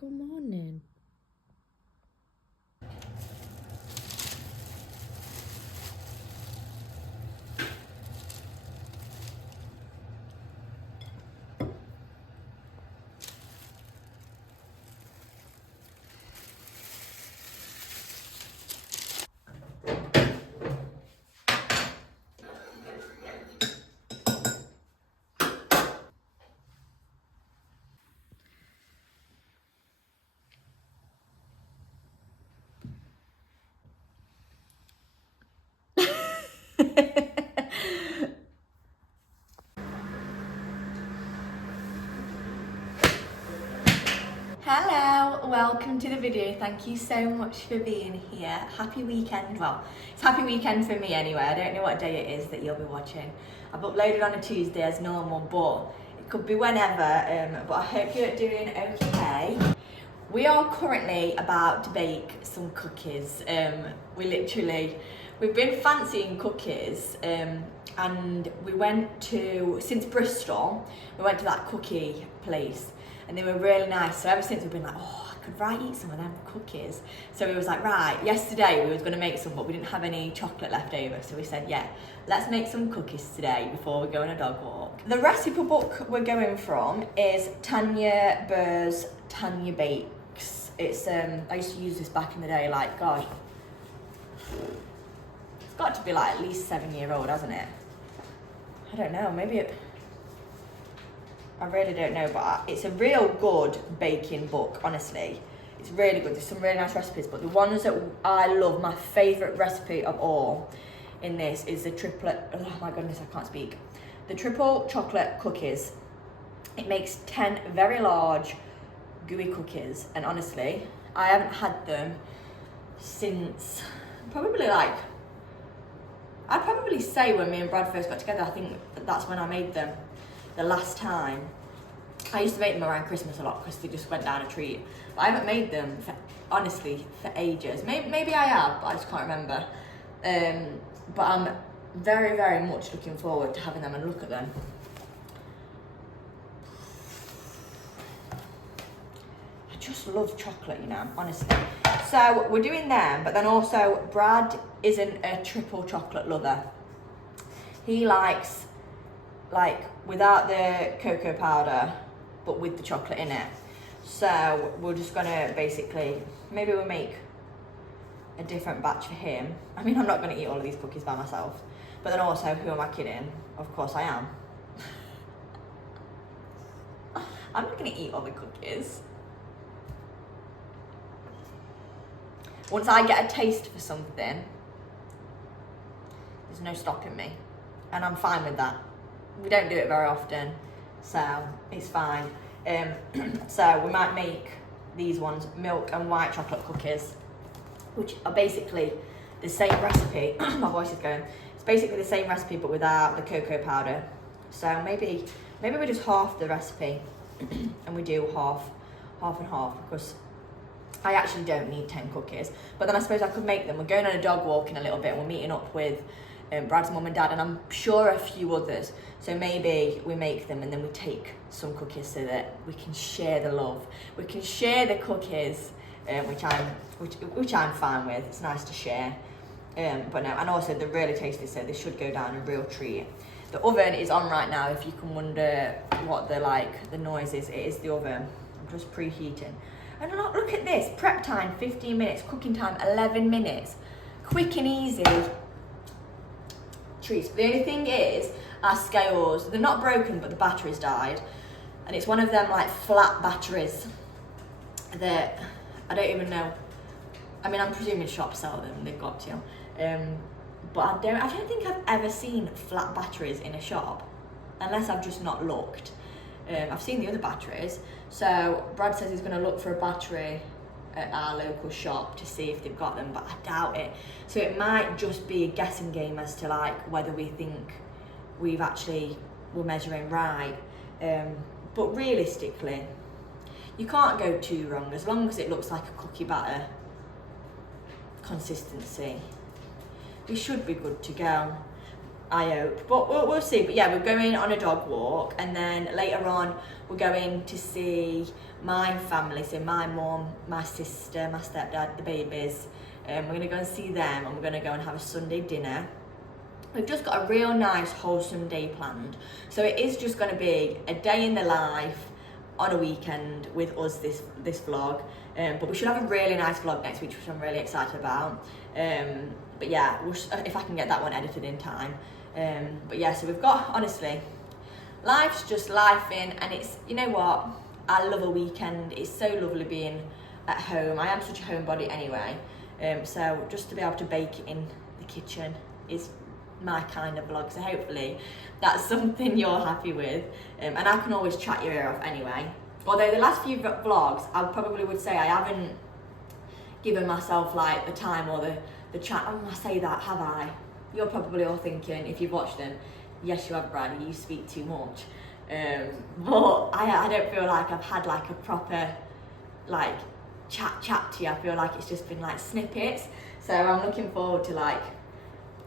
Good morning. Hello, welcome to the video. Thank you so much for being here. Happy weekend. Well, it's happy weekend for me anyway. I don't know what day it is that you'll be watching. I've uploaded on a Tuesday as normal, but it could be whenever. But I hope you're doing okay. We are currently about to bake some cookies. We've been fancying cookies, and we went to, since Bristol, we went to that cookie place. And they were really nice. So ever since we've been like, oh, I could eat some of them cookies. So we was like, right, yesterday we was gonna make some, but we didn't have any chocolate left over. So we said, yeah, let's make some cookies today before we go on a dog walk. The recipe book we're going from is Tanya Burr's Tanya Bakes. It's, I used to use this back in the day, like, God. It's got to be like at least 7-year-old, hasn't it? I don't know, I really don't know, but it's a real good baking book, honestly. It's really good. There's some really nice recipes, but the ones that I love, my favourite recipe of all in this is the oh my goodness, I can't speak. The triple chocolate cookies. It makes 10 very large gooey cookies, and honestly, I haven't had them since probably like, I'd probably say when me and Brad first got together. I think that's when I made them. The last time. I used to make them around Christmas a lot because they just went down a treat. But I haven't made them, honestly, for ages. Maybe I have, but I just can't remember. But I'm very, very much looking forward to having them and look at them. I just love chocolate, you know, honestly. So we're doing them, but then also Brad isn't a triple chocolate lover. He likes, like, without the cocoa powder, but with the chocolate in it. So we're just gonna basically, maybe we'll make a different batch for him. I mean, I'm not gonna eat all of these cookies by myself, but then also, who am I kidding? Of course I am. I'm not gonna eat all the cookies. Once I get a taste for something, there's no stopping me, and I'm fine with that. We don't do it very often, so it's fine. So we might make these ones, milk and white chocolate cookies, which are basically the same recipe. My voice is going. It's basically the same recipe, but without the cocoa powder. So maybe we just half the recipe, and we do half and half, because I actually don't need 10 cookies. But then I suppose I could make them. We're going on a dog walk in a little bit. We're meeting up with Brad's mum and dad, and I'm sure a few others. So maybe we make them and then we take some cookies so that we can share the love. We can share the cookies, which I'm fine with. It's nice to share. But no, and also they're really tasty, so they should go down a real treat. The oven is on right now. If you can wonder what the noise is, it is the oven. I'm just preheating. And look at this, prep time 15 minutes, cooking time 11 minutes. Quick and easy treats. The only thing is, our scales, they're not broken, but the battery's died. And it's one of them like flat batteries that I don't even know. I mean, I'm presuming shops sell them, they've got to. But I don't think I've ever seen flat batteries in a shop, unless I've just not looked. I've seen the other batteries. So Brad says he's going to look for a battery at our local shop to see if they've got them, but I doubt it. So it might just be a guessing game as to like whether we think we're measuring right. But realistically, you can't go too wrong as long as it looks like a cookie batter consistency. We should be good to go. I hope, but we'll see. But yeah, we're going on a dog walk, and then later on we're going to see my family, so my mum, my sister, my stepdad, the babies. We're going to go and see them, and we're going to go and have a Sunday dinner. We've just got a real nice wholesome day planned, so it is just going to be a day in the life on a weekend with us, this vlog. But we should have a really nice vlog next week, which I'm really excited about. But yeah, if I can get that one edited in time. But yeah, so we've got, honestly, life's just lifing, and it's, you know what, I love a weekend. It's so lovely being at home. I am such a homebody anyway, so just to be able to bake it in the kitchen is my kind of vlog, so hopefully that's something you're happy with, and I can always chat your ear off anyway. Although the last few vlogs, I probably would say I haven't given myself like the time or the chat. Oh, I say that, have I? You're probably all thinking, if you've watched them, yes you have, Brydie, you speak too much. But I don't feel like I've had like a proper like chat to you. I feel like it's just been like snippets. So I'm looking forward to like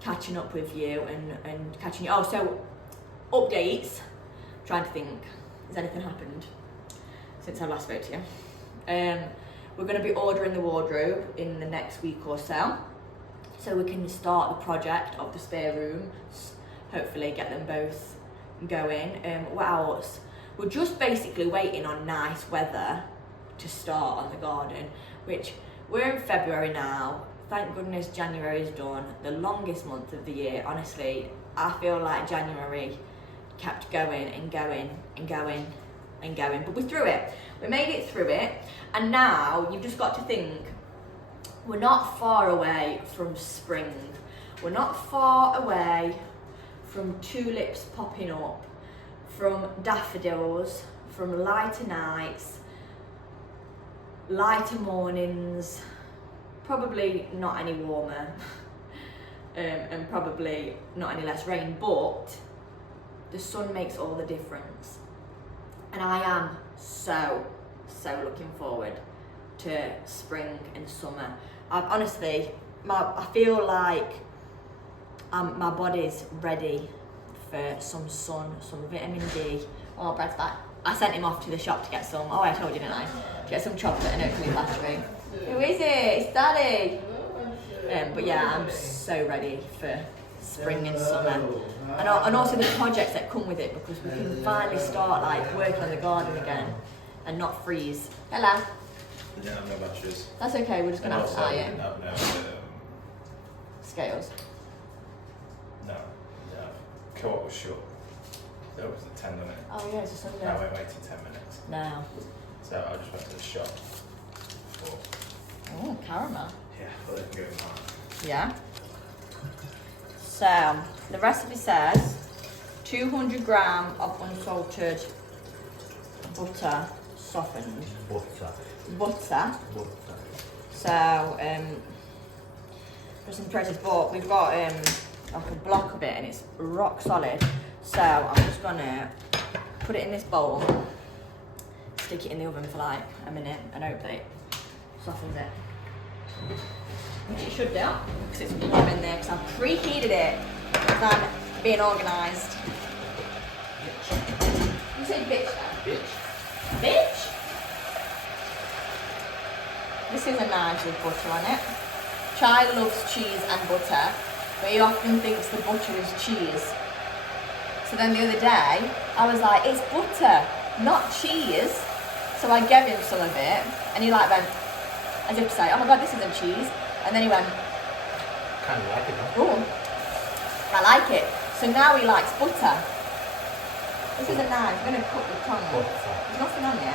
catching up with you and catching you. Oh, so updates. I'm trying to think, has anything happened since I last spoke to you? We're going to be ordering the wardrobe in the next week or so we can start the project of the spare rooms, hopefully get them both going. What else? We're just basically waiting on nice weather to start on the garden, which we're in February now. Thank goodness January is done, the longest month of the year. Honestly, I feel like January kept going and going and going and going, but we're through it. We made it through it, and now you've just got to think, we're not far away from spring. We're not far away from tulips popping up, from daffodils, from lighter nights, lighter mornings, probably not any warmer, and probably not any less rain, but the sun makes all the difference. And I am so looking forward to spring and summer. Honestly, I feel like my body's ready for some sun, some vitamin D. Oh, Brad's back. I sent him off to the shop to get some, oh I told you didn't I? To get some chocolate and oatmeal battery. Who is it? It's Daddy. But yeah, I'm so ready for spring and summer. And also the projects that come with it, because we can finally start like working on the garden again and not freeze. Hello. I don't have no batteries. That's okay, we're just going to have to iron. No, Scales. No. Co-op was short. So it was at 10 minutes. Oh yeah, it's a Sunday. I went waiting 10 minutes. No. So I just went to the shop for... Oh, caramel. Yeah, well they can go in that. Yeah. So, the recipe says 200 grams of unsalted butter softened. Butter. So, just in the process, but we've got like a block of it and it's rock solid. So I'm just gonna put it in this bowl, stick it in the oven for like a minute and hope that it softens it. Which it should do, because it's warm in there, because I've preheated it, because I'm being organised. You say bitch now? Bitch. Bitch? This is a knife with butter on it. Chai loves cheese and butter, but he often thinks the butter is cheese. So then the other day, I was like, it's butter, not cheese. So I gave him some of it, and he like went, as if to say, oh my god, this isn't cheese. And then he went, Kind of like it though. oh, I like it. So now he likes butter. This is a knife, I'm going to cut the tongue. There's nothing on it.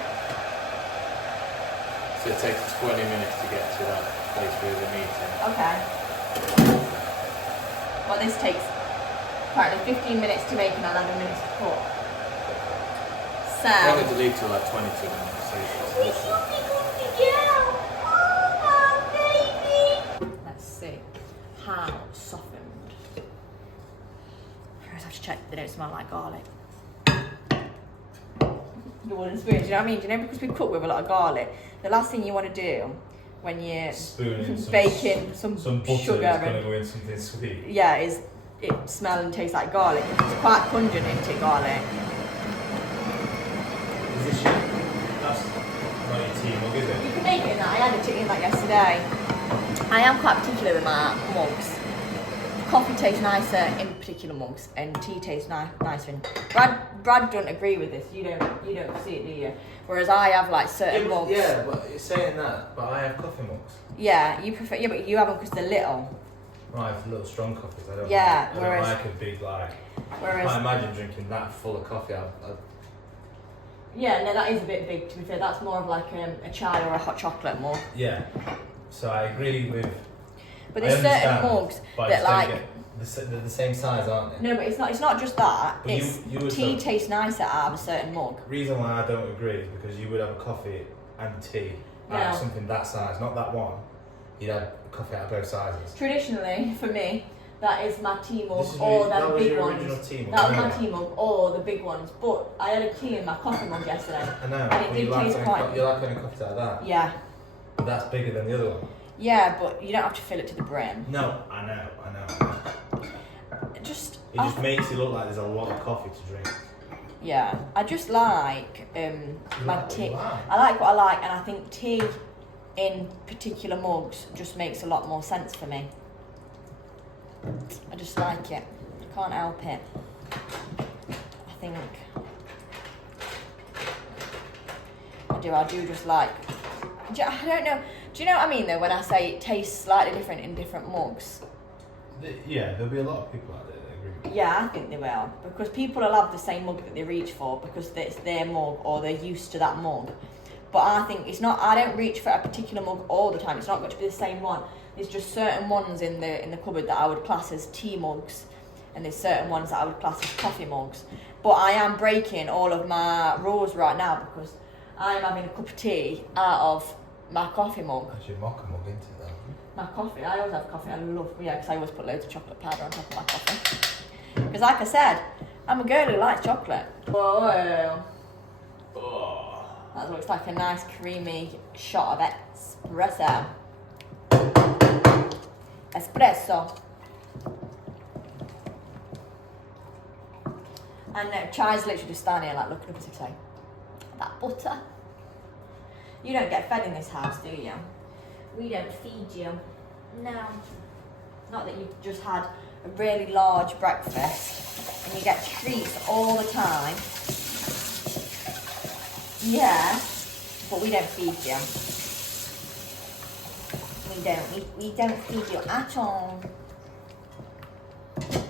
So it takes 20 minutes to get to that place where the meeting. Okay. Well, this takes apparently 15 minutes to make and 11 minutes to cook. So. I'm going to leave till like 22 minutes. So let's see how softened. I have to check they don't smell like garlic. The wooden spoons, you know what I mean? Do you know, because we cook with a lot of garlic, the last thing you want to do when you're baking some butter sugar is going to go in something sweet. yeah, is it smells and tastes like garlic. It's quite pungent, isn't it, garlic? Is this your... That's not your tea mug, is it? You can make it in that. I had it in that yesterday. I am quite particular with my mugs. Coffee tastes nicer in particular mugs, and tea tastes nicer. Brad don't agree with this. You don't see it, do you? Whereas I have like certain mugs. Yeah, but you're saying that, but I have coffee mugs. Yeah, you prefer. Yeah, but you have them because they're little. Well, I have little strong coffees. I don't. Yeah, I whereas- don't like a big like. Whereas, I imagine drinking that full of coffee. yeah, no, that is a bit big. To be fair, that's more of like a chai or a hot chocolate mug. Yeah. So I agree with. But there's certain mugs that like. They're the same size, aren't they? No, but it's not just that. But It's you would tea have- tastes nicer out of a certain mug. Reason why I don't agree is because you would have a coffee and tea out of No. something that size, not that one. You'd have coffee out of both sizes. Traditionally, for me, that is my tea mug This is or that the was big your ones. original tea mug. That was I my know. tea mug or the big ones. But I had a tea in my coffee mug yesterday. I know. And it but did you like taste having quite- you like having coffee out of that. Yeah. But that's bigger than the other one. Yeah, but you don't have to fill it to the brim. No, I know. It just. It just makes it look like there's a lot of coffee to drink. Yeah, I just like my like what tea. you like. I like what I like, and I think tea in particular mugs just makes a lot more sense for me. I just like it. I can't help it. I think I do just like. I don't know. Do you know what I mean though when I say it tastes slightly different in different mugs? Yeah, there'll be a lot of people out there that agree with you. Yeah, I think they will. Because people will have the same mug that they reach for because it's their mug or they're used to that mug. But I think it's not, I don't reach for a particular mug all the time. It's not got to be the same one. There's just certain ones in the cupboard that I would class as tea mugs. And there's certain ones that I would class as coffee mugs. But I am breaking all of my rules right now because I'm having a cup of tea out of my coffee mug. That's your mocha mug, isn't it, though? My coffee, I always have coffee. I love, because I always put loads of chocolate powder on top of my coffee. Because like I said, I'm a girl who likes chocolate. Whoa. Oh. That looks like a nice creamy shot of espresso. Espresso. And Chai's literally just standing here like looking up as if saying, that butter. You don't get fed in this house, do you? We don't feed you. No. Not that you've just had a really large breakfast and you get treats all the time. Yeah, but we don't feed you. We don't feed you at all.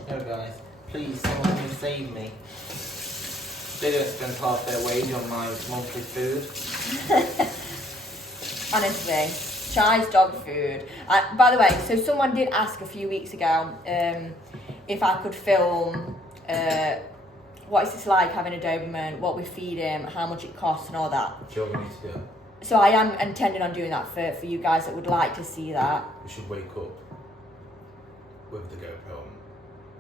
No guys, please someone can save me. They don't spend half their wage on my monthly food. Honestly, Chai's dog food. By the way, so someone did ask a few weeks ago if I could film what is this like having a Doberman, what we feed him, how much it costs and all that. Do you want me to do? So I am intending on doing that for you guys that would like to see that. We should wake up with the GoPro on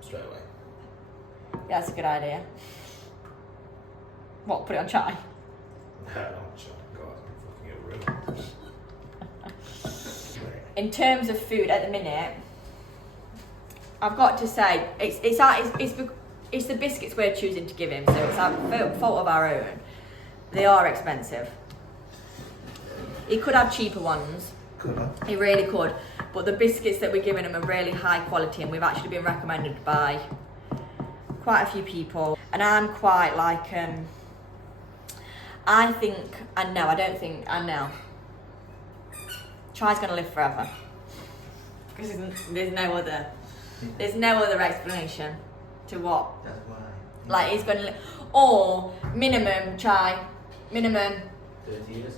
straight away. Yeah, that's a good idea. What, put it on Chai? No, not sure. God, I'm fucking a room. In terms of food at the minute, I've got to say it's the biscuits we're choosing to give him, so it's our fault of our own. They are expensive. He could have cheaper ones. Could I? He really could, but the biscuits that we're giving him are really high quality, and we've actually been recommended by quite a few people. And I'm quite like I know. Chai's gonna live forever. Because there's no other explanation to what. That's why. Like he's gonna live, or minimum Chai, minimum. 30 years.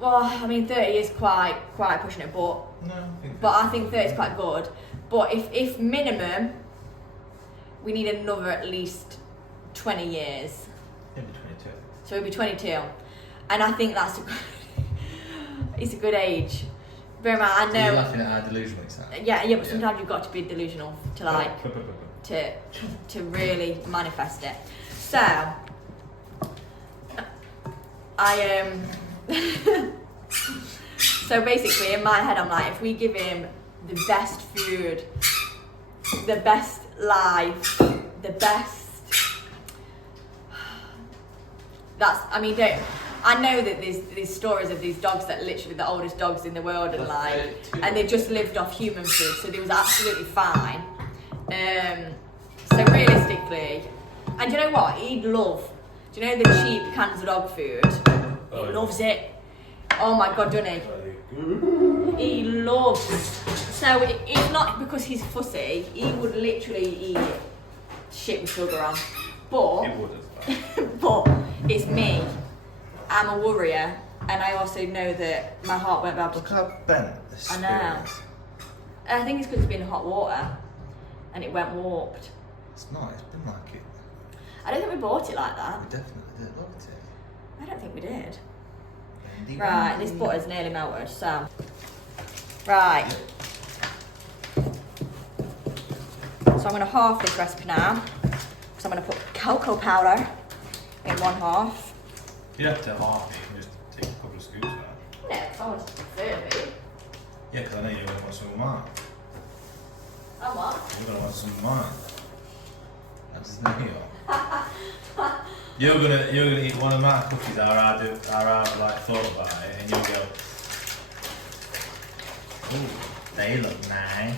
Well, I mean 30 is quite pushing it, but I think 30 is quite good. But if minimum, we need another at least 20 years. Maybe 22. So he'll be 22, and I think that's it's a good age. Bear in mind, I So you're know. laughing at our delusional exam. Yeah, but sometimes you've got to be delusional to like to really manifest it. So I so basically in my head I'm like, if we give him the best food the best life, the best. I know that there's stories of these dogs that are literally the oldest dogs in the world and like, and they just lived off human food, so they was absolutely fine. So realistically, and do you know what? He'd love. Do you know the cheap cans of dog food? He loves it. Oh my God, doesn't he? He loves. So it's not because he's fussy. He would literally eat shit with sugar on. But It would as but it's me. I'm a worrier, and I also know that my heart won't be able to. Look how bent this I know. is. I think it's because it's been hot water, and it went warped. It's not, it's been like it. I don't think we bought it like that. We definitely did. Look at it. I don't think we did. Bendy, Right, bendy. this butter's nearly melted, so. Right. So I'm going to half this recipe now. So I'm going to put cocoa powder in 1/2. You have to half it, you can just take a couple of scoops now. No, because I want to serve it. Yeah, because I know you're going to want some of mine. Oh, what? You're going to want some of mine. That's the deal. You're gonna eat one of my cookies, or I like thought about it, and you'll go, ooh, they look nice.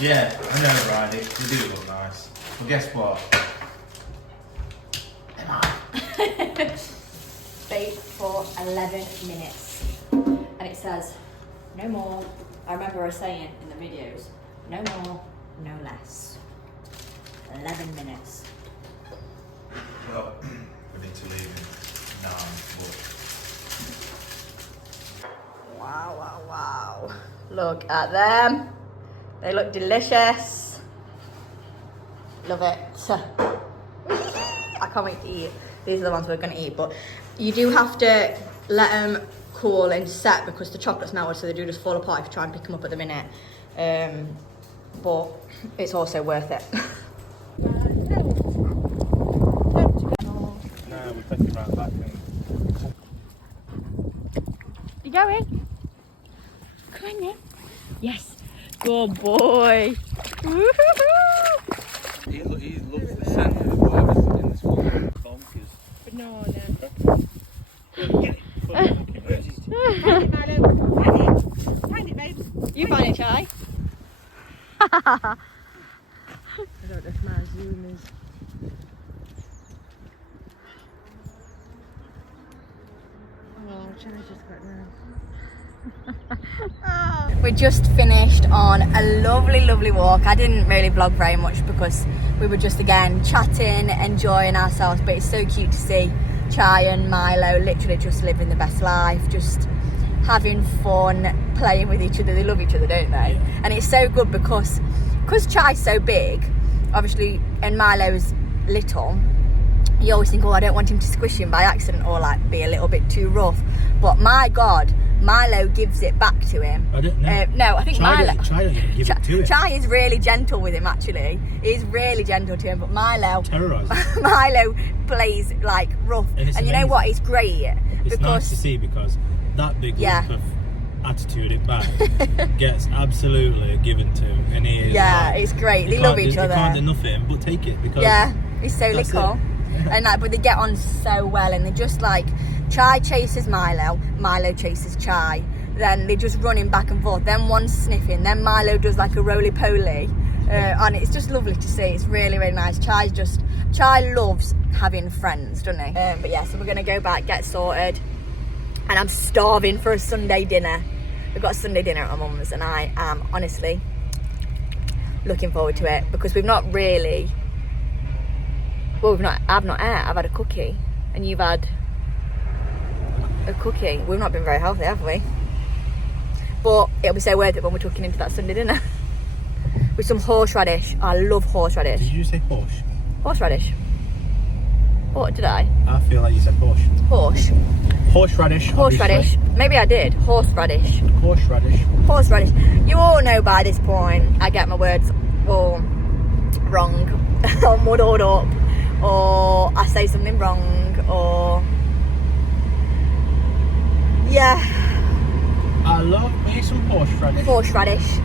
Yeah, I know, Brydie, they do look nice. But guess what? Bake for 11 minutes. And it says, no more. I remember us saying in the videos, no more, no less. 11 minutes. Well, we need to leave in 9, but Wow, wow, wow. Look at them. They look delicious. Love it. I can't wait to eat. These are the ones we're going to eat, but you do have to let them cool and set because the chocolate's melted, so they do just fall apart if you try and pick them up at the minute. But it's also worth it. no, we're taking right back. You going? Come on then. Yes. Good boy. He loves the scent of whatever's in this one. Bonkers. Banana. Get it. Find it, babe. You find it, Chai. I don't know if my Zoom is. Oh, Chai's just got now. We just finished on a lovely, lovely walk. I didn't really vlog very much because we were just again chatting, enjoying ourselves, but it's so cute to see Chai and Milo literally just living the best life, just having fun, playing with each other. They love each other, don't they? And it's so good because Chai's so big, obviously, and Milo's little, you always think, oh, I don't want him to squish him by accident or like be a little bit too rough. But my God, Milo gives it back to him. I don't know. No, I think Chai Milo. doesn't give it to him. Chai is really gentle with him, actually. He's really gentle to him, but Milo. Terrorising. Milo plays like rough. And it's And you know amazing. what? It's great. It's nice to see because that big Yeah. lump of attitude in back gets absolutely given to, and he is. Yeah, like, it's great. you They love can't each do- other. You can't do nothing but take it because. Yeah, he's so that's little. it. And like, but they get on so well, and they just like Chai chases Milo, Milo chases Chai. Then they're just running back and forth. Then one's sniffing. Then Milo does like a roly-poly. And it's just lovely to see. It's really, really nice. Chai loves having friends, doesn't he? But yeah, so we're going to go back, get sorted. And I'm starving for a Sunday dinner. We've got a Sunday dinner at my mum's, and I am honestly looking forward to it because we've not really... Well, I've not ate. I've had a cookie. And you've had a cookie. We've not been very healthy, have we? But it'll be so worth it when we're tucking into that Sunday dinner. With some horseradish. I love horseradish. Did you say Porsche? Horseradish. What did I? I feel like you said Porsche. Horseradish. Horseradish. Maybe I did. Horseradish. Horseradish. Horseradish. You all know by this point I get my words all wrong. Or muddled up. Or I say something wrong. Or... Yeah. I love me some horseradish. Horseradish.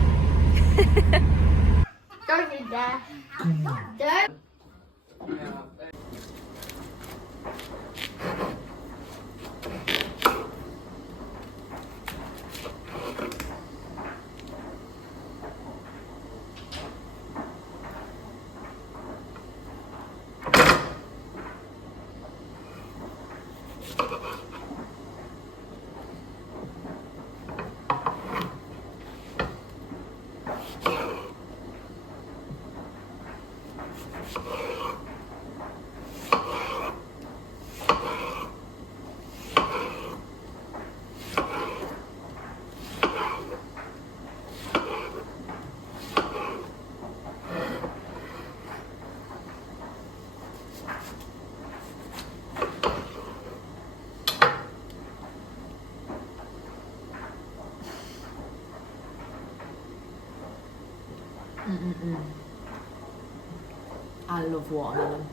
Go Don't there. Don't. I love watermelon.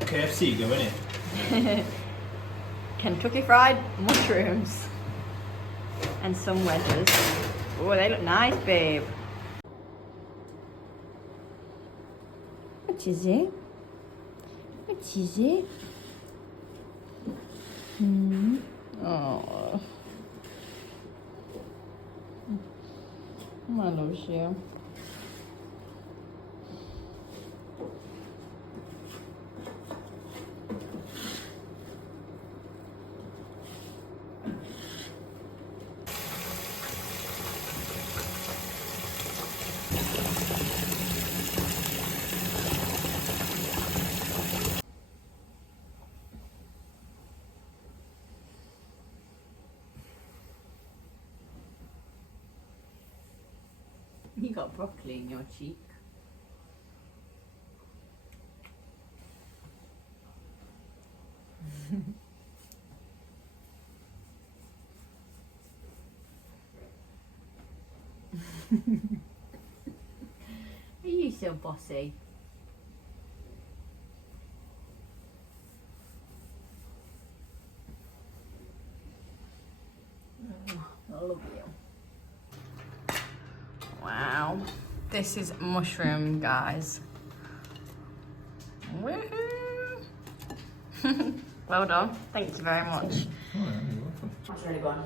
KFC go in it. Kentucky fried mushrooms and some wedges. Oh, they look nice, babe. What is it? What is it? Oh, I love you. You got broccoli in your cheek. Are you so bossy? I love you. Wow, this is mushroom, guys. Woohoo! Well done. Thank you very much. Oh, yeah, you're welcome. That's really good.